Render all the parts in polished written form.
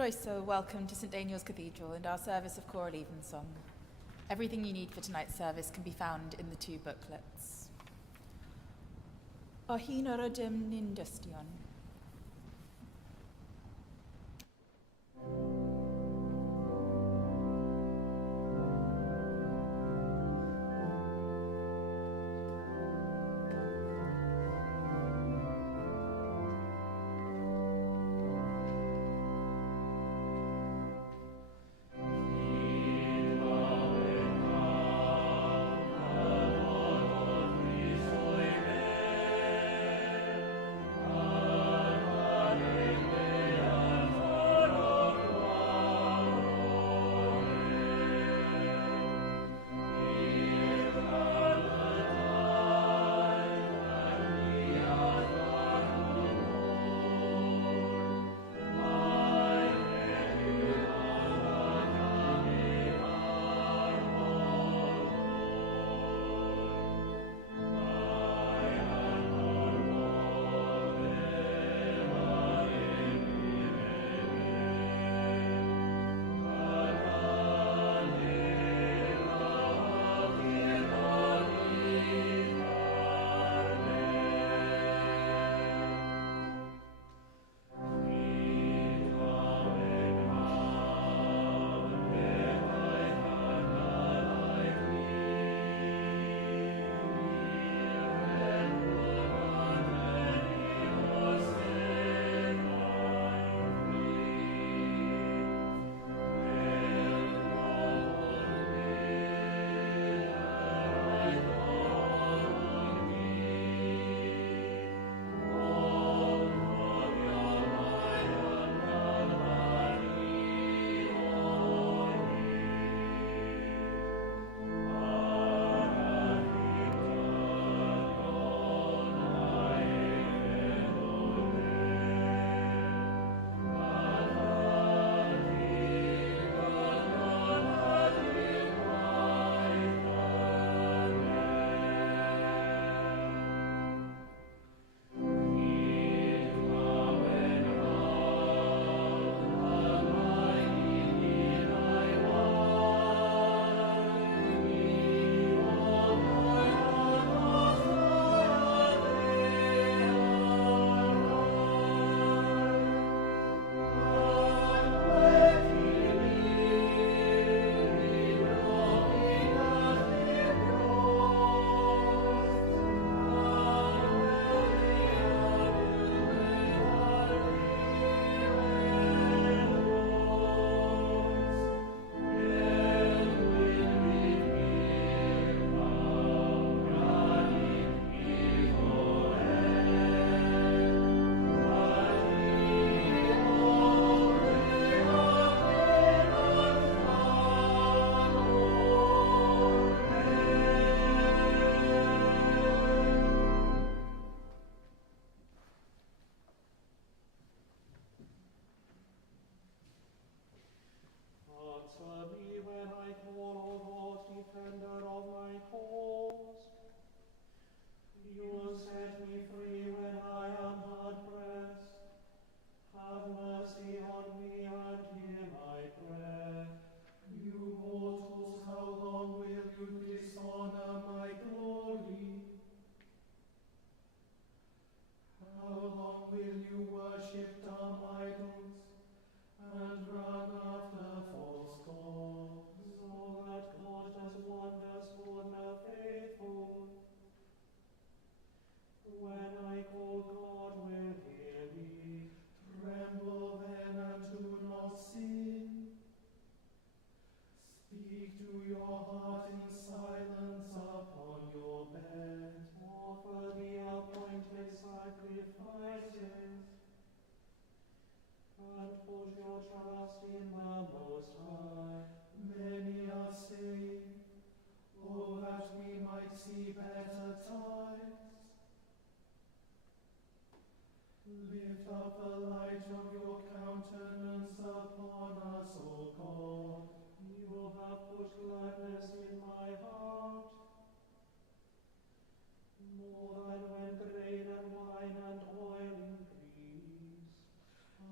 Croeso, welcome to St Daniel's Cathedral and our service of Choral Evensong. Everything you need for tonight's service can be found in the two booklets. O hyn o'r ydym ni'n dystion.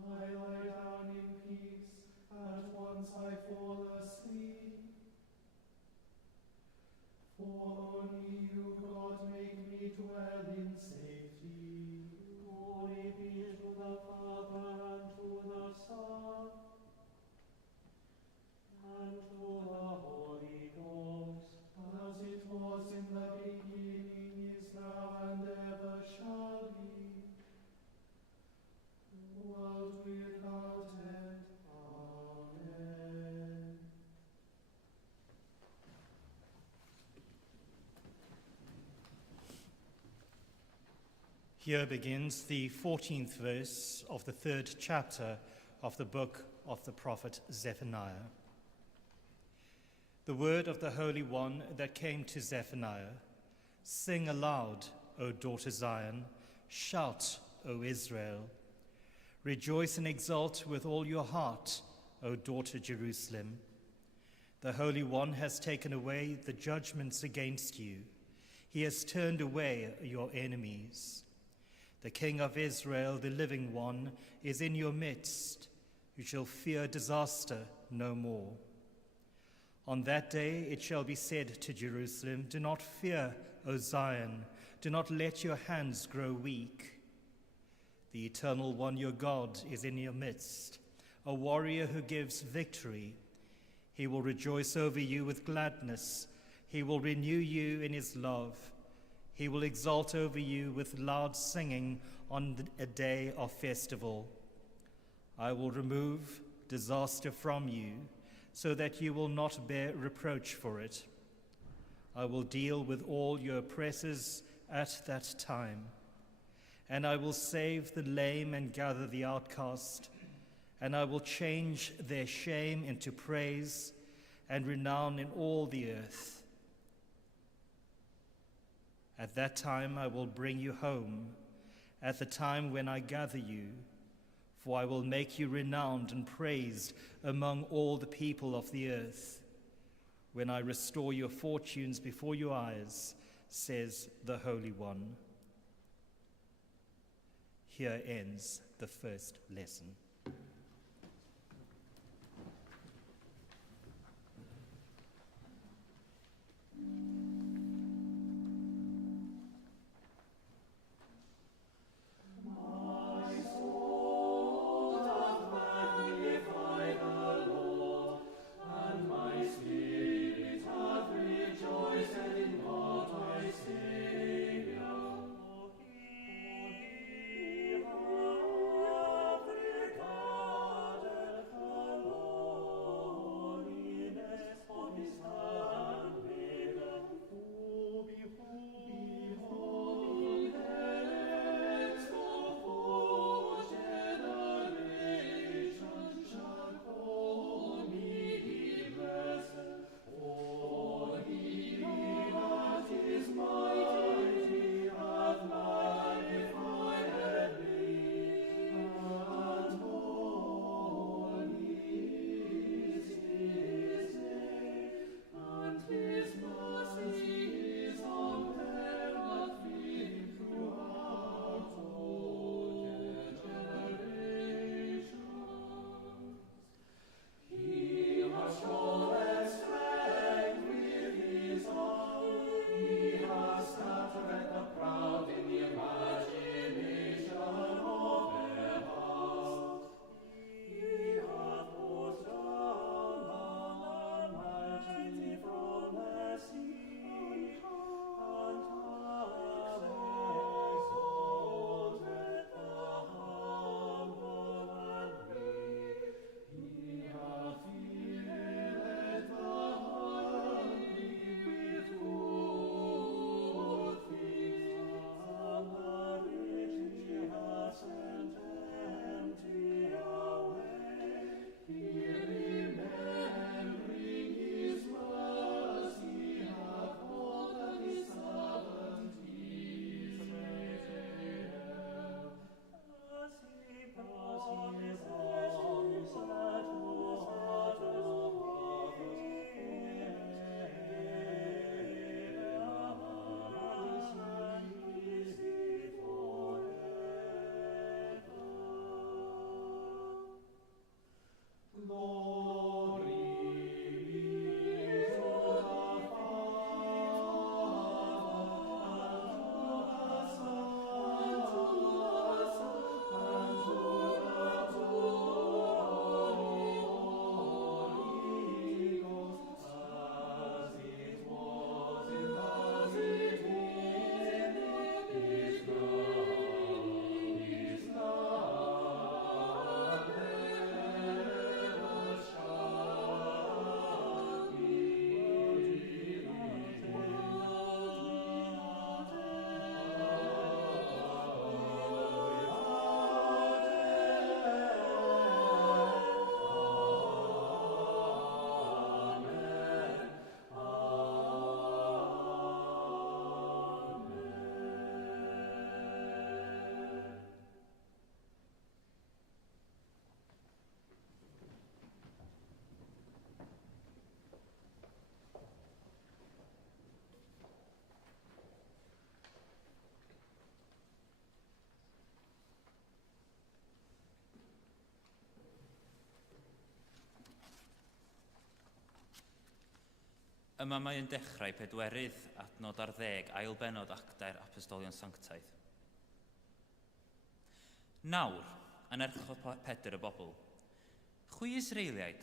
I lie down in peace. Here begins the 14th verse of the 3rd chapter of the book of the prophet Zephaniah. The word of the Holy One that came to Zephaniah: Sing aloud, O daughter Zion, shout, O Israel. Rejoice and exult with all your heart, O daughter Jerusalem. The Holy One has taken away the judgments against you. He has turned away your enemies. The King of Israel, the living one, is in your midst. You shall fear disaster no more. On that day it shall be said to Jerusalem, Do not fear, O Zion. Do not let your hands grow weak. The Eternal One, your God, is in your midst, a warrior who gives victory. He will rejoice over you with gladness. He will renew you in his love. He will exult over you with loud singing on a day of festival. I will remove disaster from you, so that you will not bear reproach for it. I will deal with all your oppressors at that time, and I will save the lame and gather the outcast, and I will change their shame into praise and renown in all the earth. At that time I will bring you home, at the time when I gather you, for I will make you renowned and praised among all the people of the earth, when I restore your fortunes before your eyes, says the Holy One. Here ends the first lesson. Yma mae'n dechrau pedwerydd adnod ar 10 ail benod actau'r apostolion sanctaidd. Nawr, anerchodd Pedr y bobl. Chwi Israeliaid,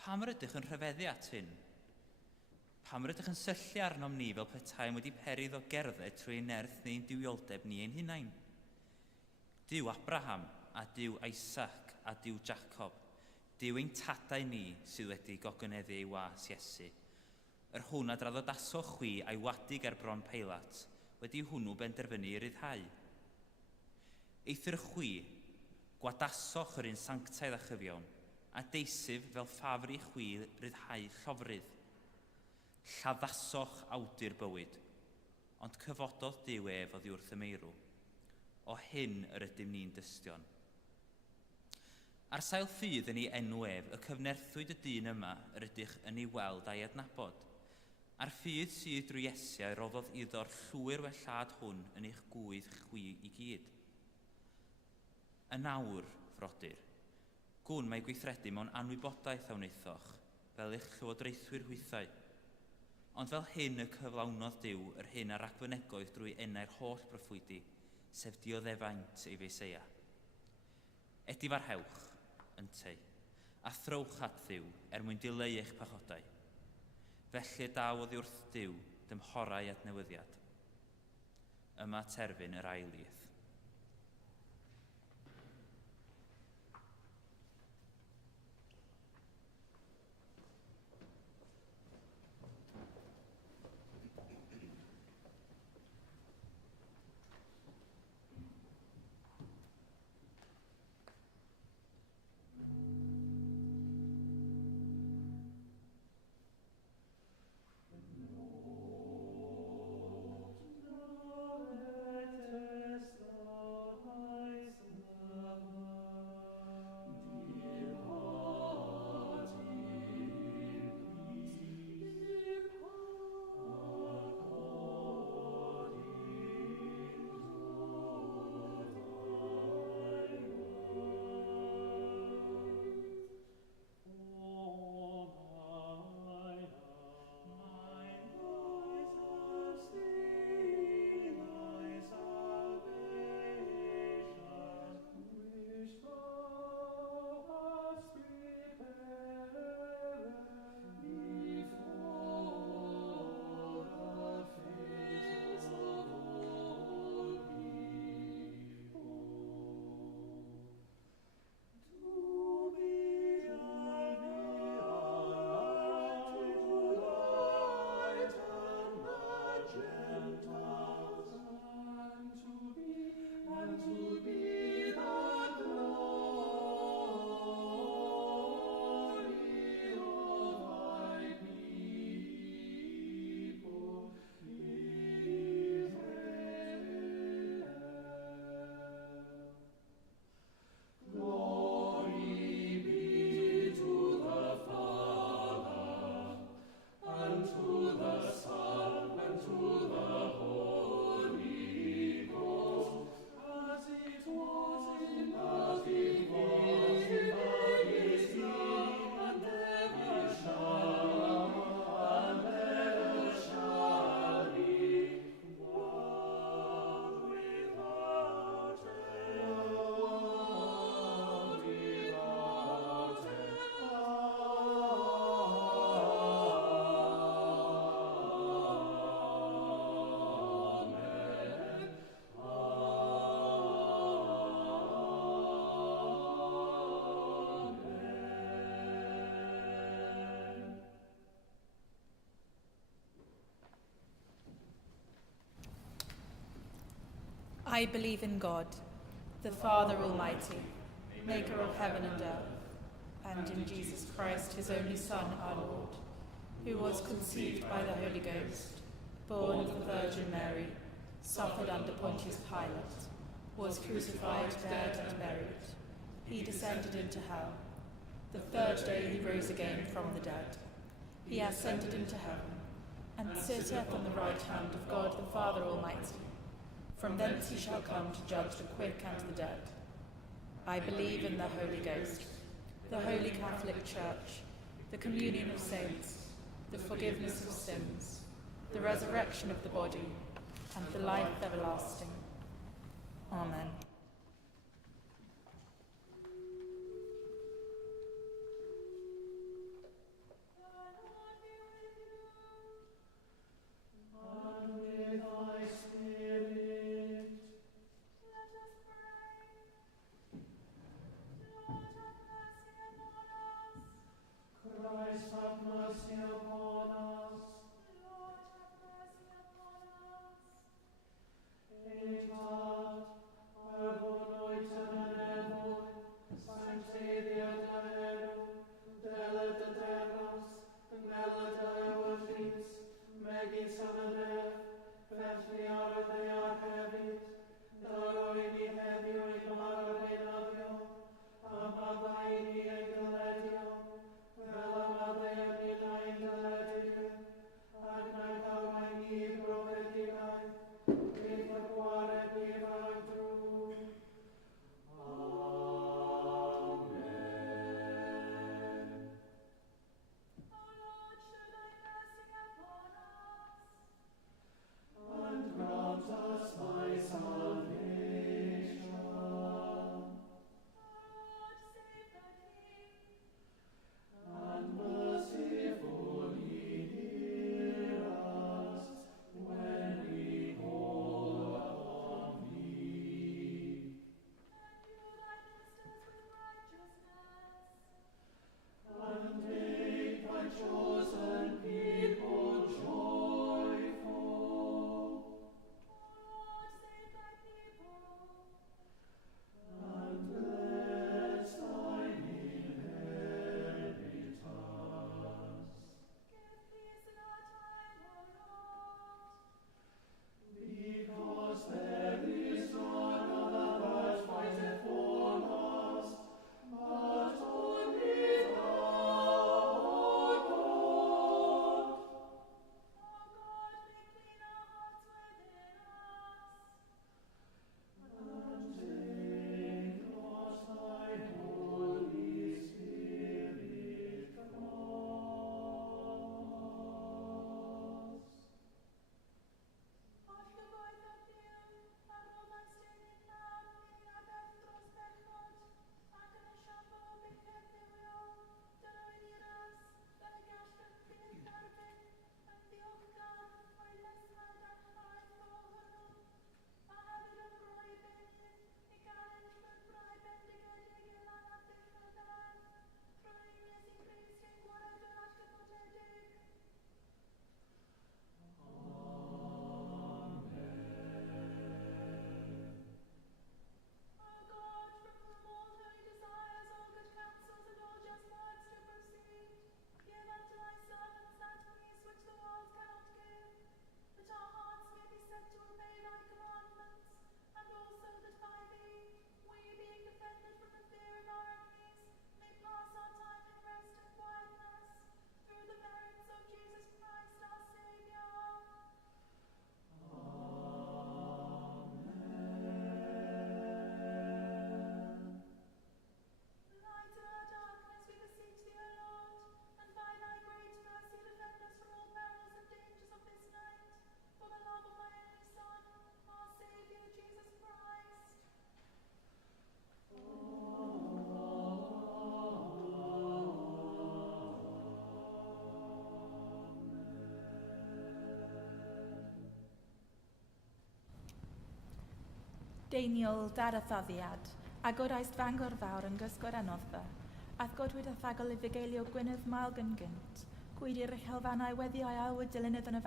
pam rydych yn rhyfeddu at hyn? Pam rydych yn syllu arnom ni fel petaem wedi perydd o gerdded trwy nerth neu'n dywioldeb ni ein hunain? Dyw Abraham a dyw Isaac a dyw Jacob, dyw ein tadau ni sydd wedi gogoneddu ei was Iesu. Yr hwn a draddodaswch chwi a'i wadu ger bron Peilat, wedi hwnnw benderfynu i ryddhau. Eithir chwi, gwadasoch yr un sanctaidd a chyfiawn, a deisif fel ffafri chwi ryddhau llofrydd. Lladdasoch awdur bywyd, ond cyfododd Duw ef oddi wrth y meirw. O hyn yr ydym ni'n dystion. Ar sail ffydd yn ei enw ef, y cyfnerthwyd y dyn yma yr ydych yn ei weld a'i adnabod. Ar ffydd sydd drwy Iesu roddodd iddo'r llwyr wellad hwn yn eich gwydd chwi i gyd. Yn awr, frodyr, gwn mae gweithredu mewn anwybodaeth a wnaethoch, fel eich llywodraethwyr hwythau. Ond fel hyn y cyflawnodd Duw yr hyn a ragfynegoedd drwy enau'r holl broffwydi, sef dioddefaint ei Feseia. Edifarhewch, ynteu, a throwch at Dduw mwyn dileu eich pachodau. Felly daw oddi wrth Duw dymhorau adnewyddiad. Yma terfyn yr ailiaeth. I believe in God, the Father Almighty, maker of heaven and earth, and in Jesus Christ, his only Son, our Lord, who was conceived by the Holy Ghost, born of the Virgin Mary, suffered under Pontius Pilate, was crucified, dead, and buried. He descended into hell. The third day he rose again from the dead. He ascended into heaven, and sitteth on the right hand of God the Father Almighty. From thence he shall come to judge the quick and the dead. I believe in the Holy Ghost, the Holy Catholic Church, the communion of saints, the forgiveness of sins, the resurrection of the body, and the life everlasting. Amen. Deiniol dar y thaddiad, agor aist fangor fawr yn gysgod anoddfa, ath godwyd a thagol i fugeilio Gwynedd Mael gynt, cwyd i'r uchelfannau weddiau alwyd dilynydd yn y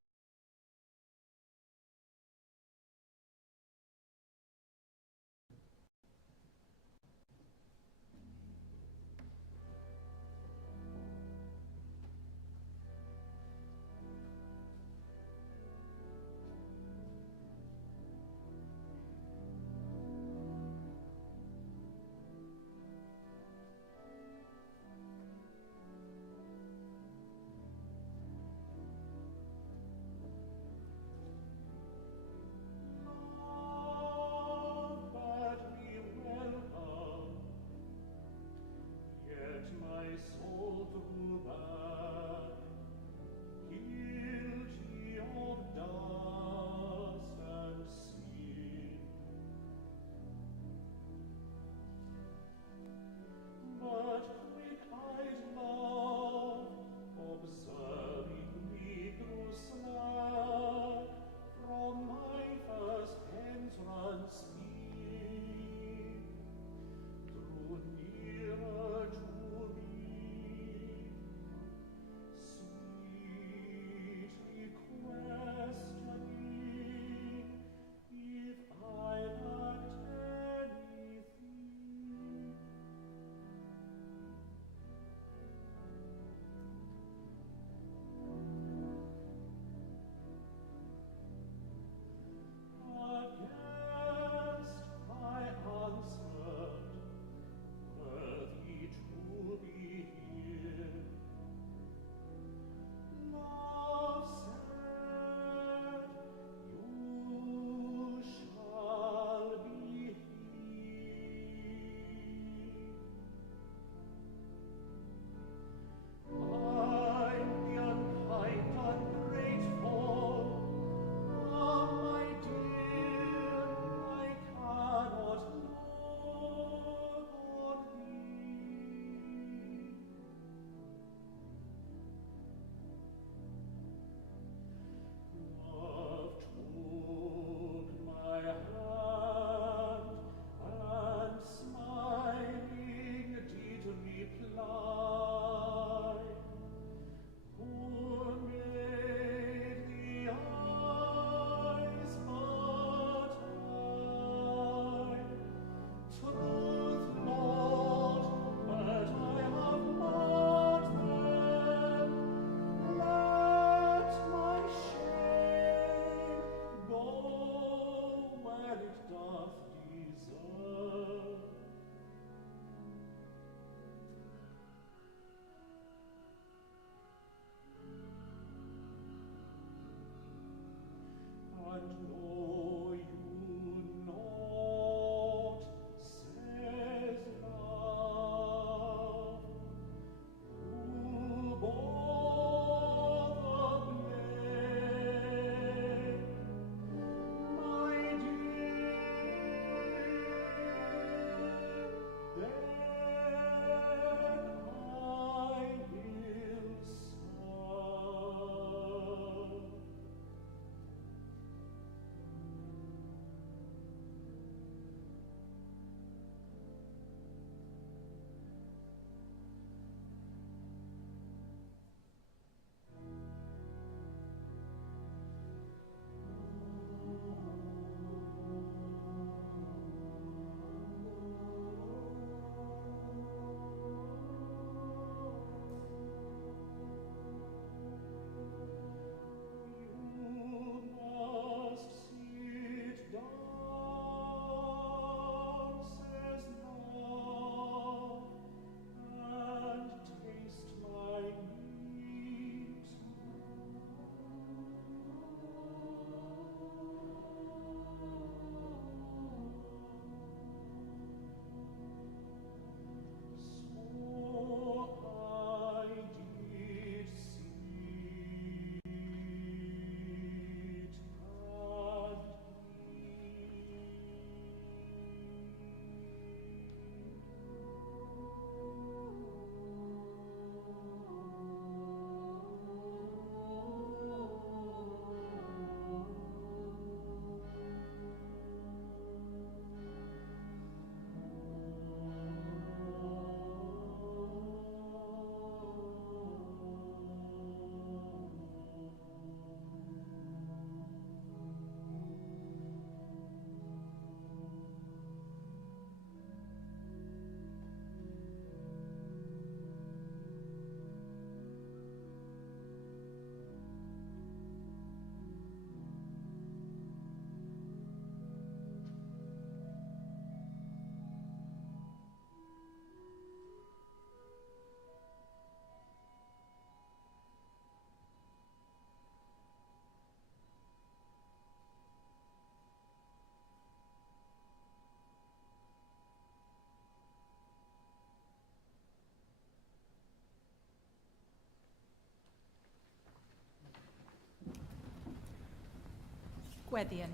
Llyweddian,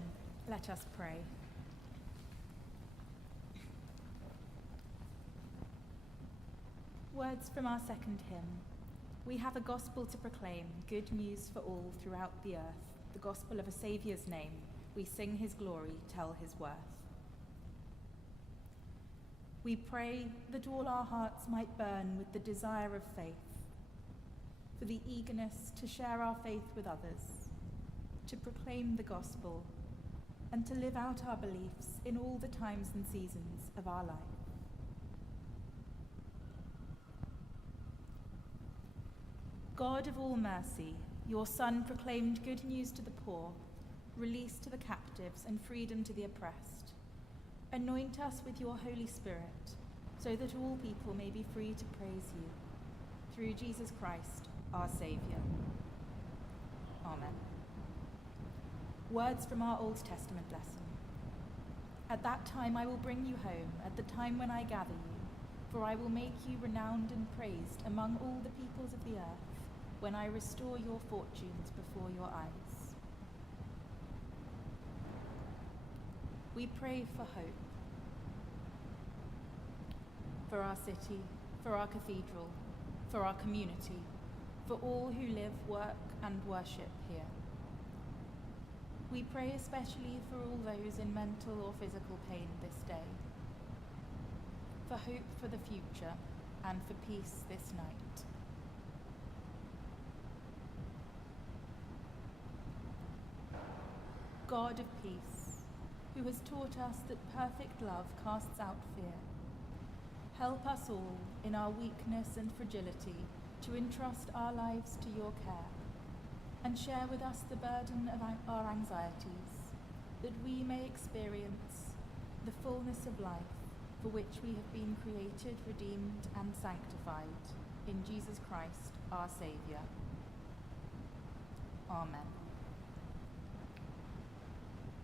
let us pray. Words from our second hymn. We have a gospel to proclaim, good news for all throughout the earth, the gospel of a Saviour's name. We sing his glory, tell his worth. We pray that all our hearts might burn with the desire of faith, for the eagerness to share our faith with others, to proclaim the gospel, and to live out our beliefs in all the times and seasons of our life. God of all mercy, your Son proclaimed good news to the poor, release to the captives, and freedom to the oppressed. Anoint us with your Holy Spirit, so that all people may be free to praise you. Through Jesus Christ, our Saviour. Amen. Words from our Old Testament lesson. At that time I will bring you home, at the time when I gather you, for I will make you renowned and praised among all the peoples of the earth, when I restore your fortunes before your eyes. We pray for hope, for our city, for our cathedral, for our community, for all who live, work, and worship here. We pray especially for all those in mental or physical pain this day, for hope for the future, and for peace this night. God of peace, who has taught us that perfect love casts out fear, help us all, in our weakness and fragility, to entrust our lives to your care, and share with us the burden of our anxieties, that we may experience the fullness of life for which we have been created, redeemed, and sanctified, in Jesus Christ, our Saviour. Amen.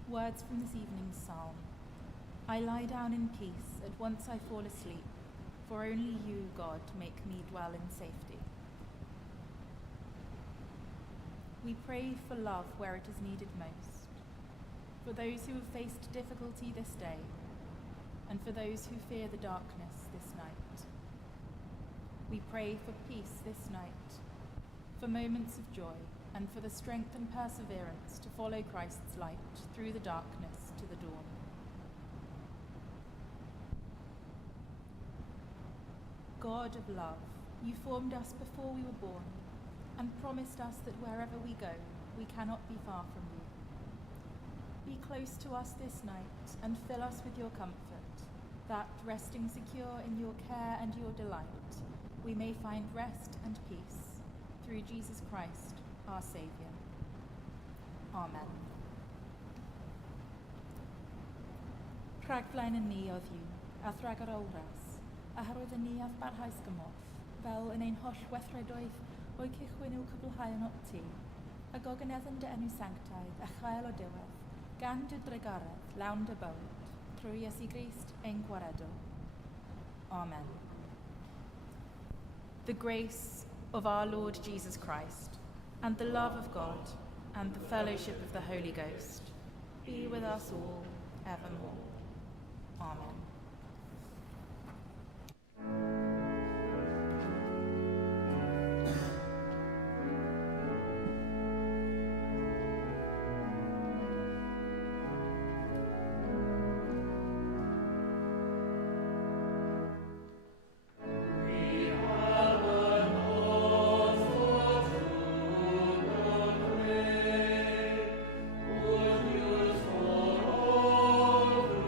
Words from this evening's psalm. I lie down in peace, at once I fall asleep, for only you, God, make me dwell in safety. We pray for love where it is needed most, for those who have faced difficulty this day, and for those who fear the darkness this night. We pray for peace this night, for moments of joy, and for the strength and perseverance to follow Christ's light through the darkness to the dawn. God of love, you formed us before we were born, and promised us that wherever we go, we cannot be far from you. Be close to us this night, and fill us with your comfort, that, resting secure in your care and your delight, we may find rest and peace, through Jesus Christ, our Saviour. Amen. Rhagflaen yn ni oedd yw, a thrag ar olras, a harwydd yn ni ath barhaus gymorth, fel yn ein holl weithredoedd o'i cychwyn i'w cwblhau yn opti, a gogyneddyn dy enw sanctaidd a chael o diwedd, gan dy dreigaredd, lawn dy bywyd, trwy Iesu Grist ein gwaredw. Amen. The grace of our Lord Jesus Christ, and the love of God, and the fellowship of the Holy Ghost, be with us all, evermore. Amen. Good news for all.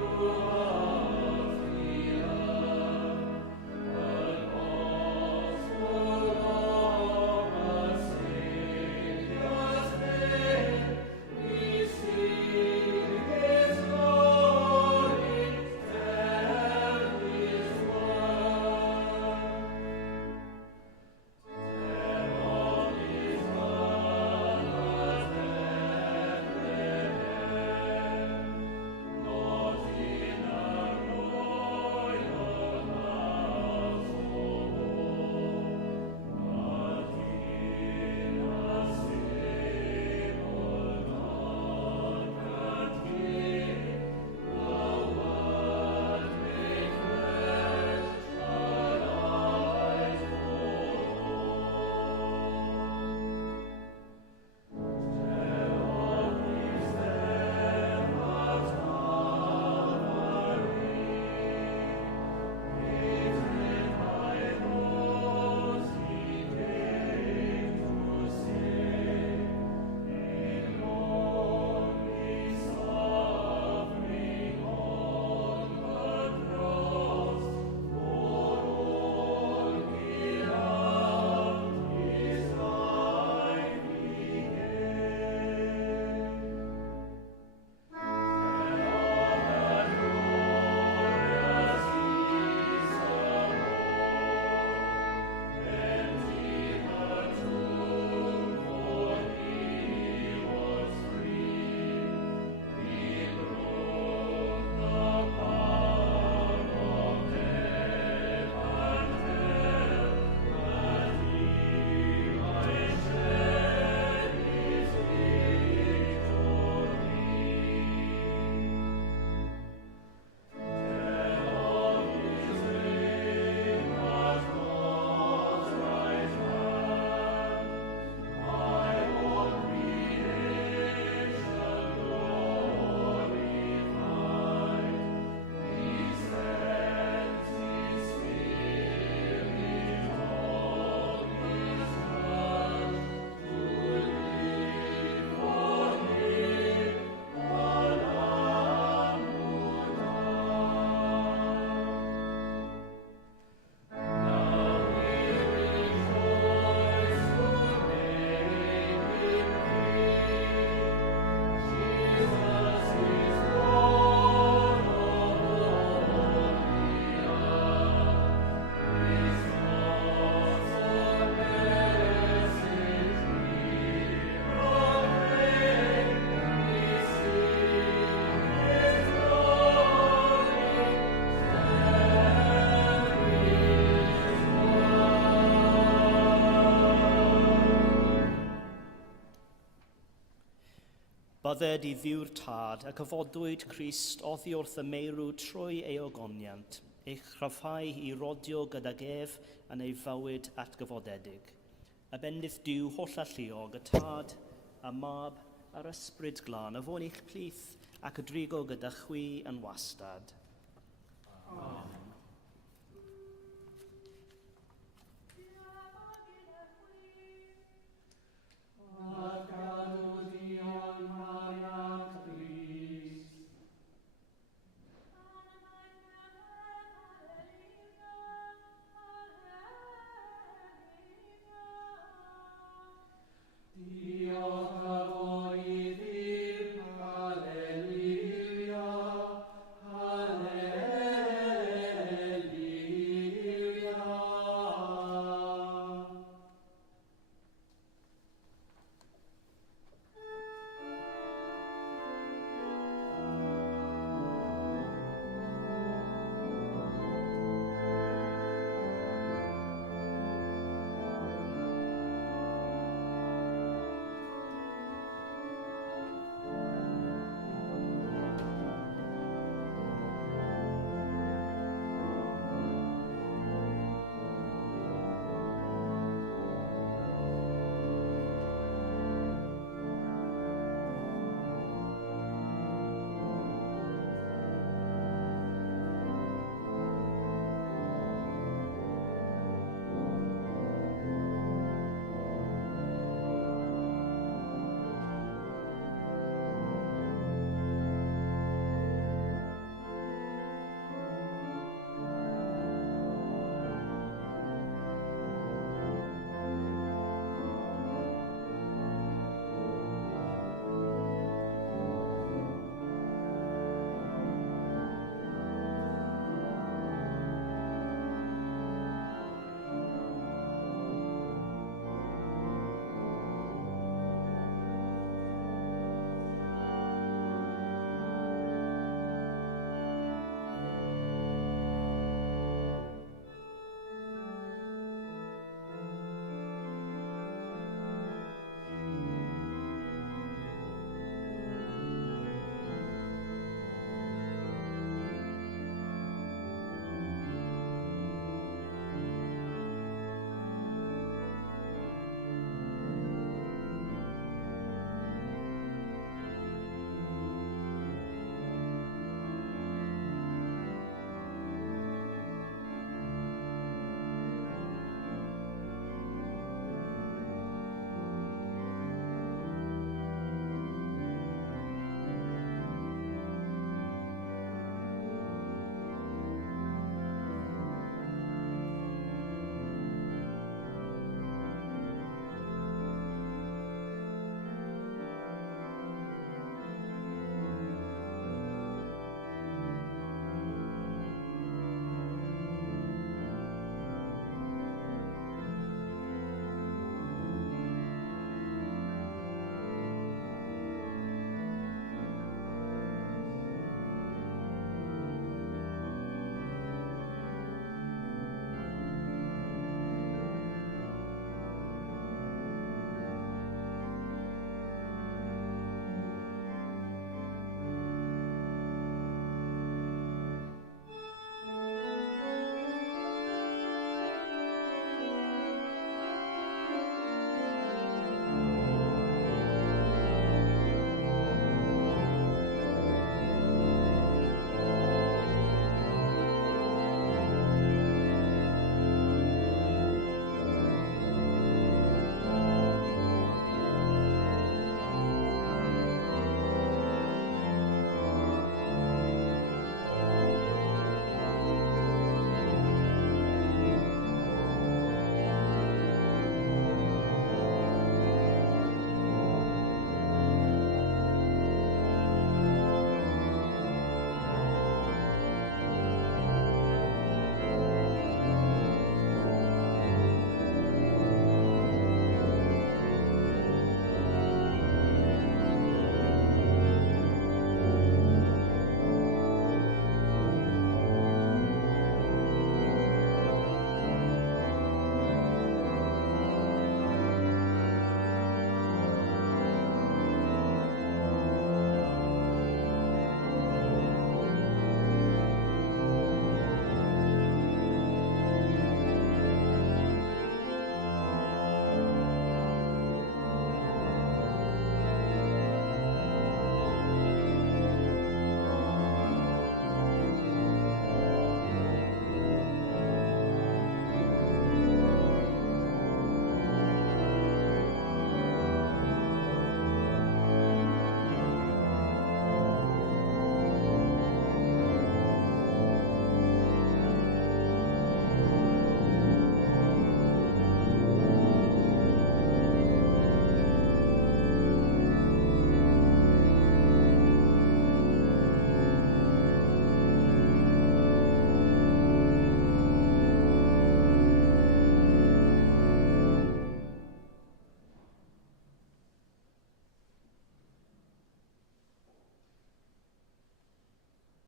Bydded i ddiw'r tad ac yfodwyd Crist oddi wrth y meirw trwy ei ogoniant, eich chryfhau i rodio gydag ef yn ei fywyd atgyfodedig. Y bendith diw holl alluog, y tad, y mab, a'r ysbryd glân, y fôn i'ch plith ac y drigo gyda chwi yn wastad. Amen.